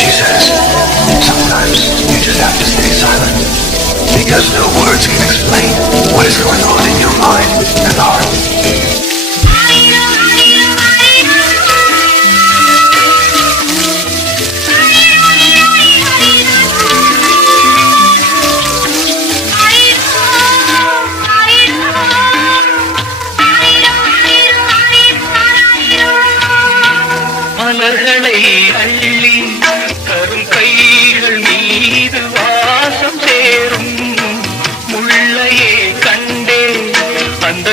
she says, sometimes you just have to stay silent. Because no words can explain what is going on in your mind and heart. மலர்களை அள்ளி தரும் கைகள் மீது வாசம் சேரும் முள்ளையே கண்டே அந்த